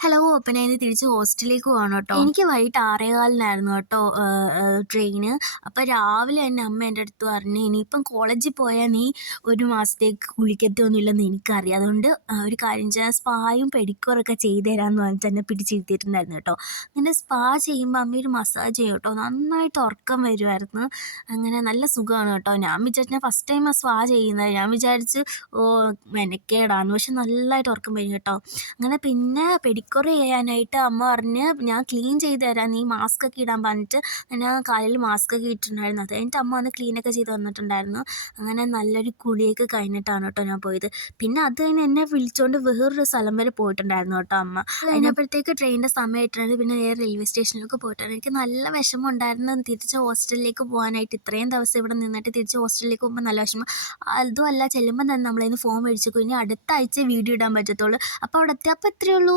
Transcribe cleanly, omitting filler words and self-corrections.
Hello. അപ്പം ഞാൻ ഇന്ന് തിരിച്ച് ഹോസ്റ്റലിലേക്ക് പോവാണ് കേട്ടോ. എനിക്ക് വൈകിട്ട് 6:15-നായിരുന്നു കേട്ടോ ട്രെയിന്. അപ്പോൾ രാവിലെ തന്നെ അമ്മ എൻ്റെ അടുത്ത് പറഞ്ഞ്, "ഇനിയിപ്പം കോളേജിൽ പോയാൽ നീ ഒരു മാസത്തേക്ക് കുളിക്കത്തൊന്നുമില്ലെന്ന് എനിക്കറിയാം. അതുകൊണ്ട് ഒരു കാര്യം ചെയ്യാം, സ്പായും പെഡിക്യൂറൊക്കെ ചെയ്ത് തരാമെന്ന്" പറഞ്ഞിട്ട് എന്നെ പിടിച്ചിരുത്തിയിട്ടുണ്ടായിരുന്നു കേട്ടോ. അങ്ങനെ സ്പാ ചെയ്യുമ്പോൾ അമ്മ ഒരു മസാജ് ചെയ്യും കേട്ടോ. നന്നായിട്ട് ഉറക്കം വരുമായിരുന്നു. അങ്ങനെ നല്ല സുഖമാണ് കേട്ടോ. ഞാൻ വിചാരിച്ചു, ഞാൻ ഫസ്റ്റ് ടൈമാണ് സ്പാ ചെയ്യുന്നത്. ഞാൻ വിചാരിച്ച് മെനക്കേടാന്ന്. പക്ഷെ നല്ലതായിട്ട് ഉറക്കം വരും കേട്ടോ. അങ്ങനെ പിന്നെ പെഡിക്യൂർ ചെയ്യാനായിട്ട് അമ്മ പറഞ്ഞ്, "ഞാൻ ക്ലീൻ ചെയ്ത് തരാം, നീ മാസ്ക് ഒക്കെ ഇടാൻ" പറഞ്ഞിട്ട് ഞാൻ കാലിൽ മാസ്ക് ഒക്കെ ഇട്ടിട്ടുണ്ടായിരുന്നു. അത് കഴിഞ്ഞിട്ട് അമ്മ വന്ന് ക്ലീനൊക്കെ ചെയ്ത് തന്നിട്ടുണ്ടായിരുന്നു. അങ്ങനെ നല്ലൊരു കുളിയൊക്കെ കഴിഞ്ഞിട്ടാണ് കേട്ടോ ഞാൻ പോയത്. പിന്നെ അത് കഴിഞ്ഞ് എന്നെ വിളിച്ചുകൊണ്ട് വേറൊരു സ്ഥലം വരെ പോയിട്ടുണ്ടായിരുന്നു കേട്ടോ അമ്മ. അത് കഴിഞ്ഞപ്പോഴത്തേക്ക് ട്രെയിനിൻ്റെ സമയമായിട്ടാണ്. പിന്നെ നേരെ റെയിൽവേ സ്റ്റേഷനിലേക്ക് പോയിട്ടാണ്. എനിക്ക് നല്ല വിഷമം ഉണ്ടായിരുന്നു തിരിച്ച് ഹോസ്റ്റലിലേക്ക് പോകാനായിട്ട്. ഇത്രയും ദിവസം ഇവിടെ നിന്നിട്ട് തിരിച്ച് ഹോസ്റ്റലിലേക്ക് പോകുമ്പോൾ നല്ല വിഷമം. അതുമല്ല, ചെല്ലുമ്പോൾ തന്നെ നമ്മളതിന് ഫോൺ മേടിച്ചു, ഇനി അടുത്ത ആഴ്ച വീഡിയോ ഇടാൻ പറ്റത്തുള്ളൂ. അപ്പോൾ അവിടെ എത്തിയപ്പോൾ ഇത്രയേ ഉള്ളൂ.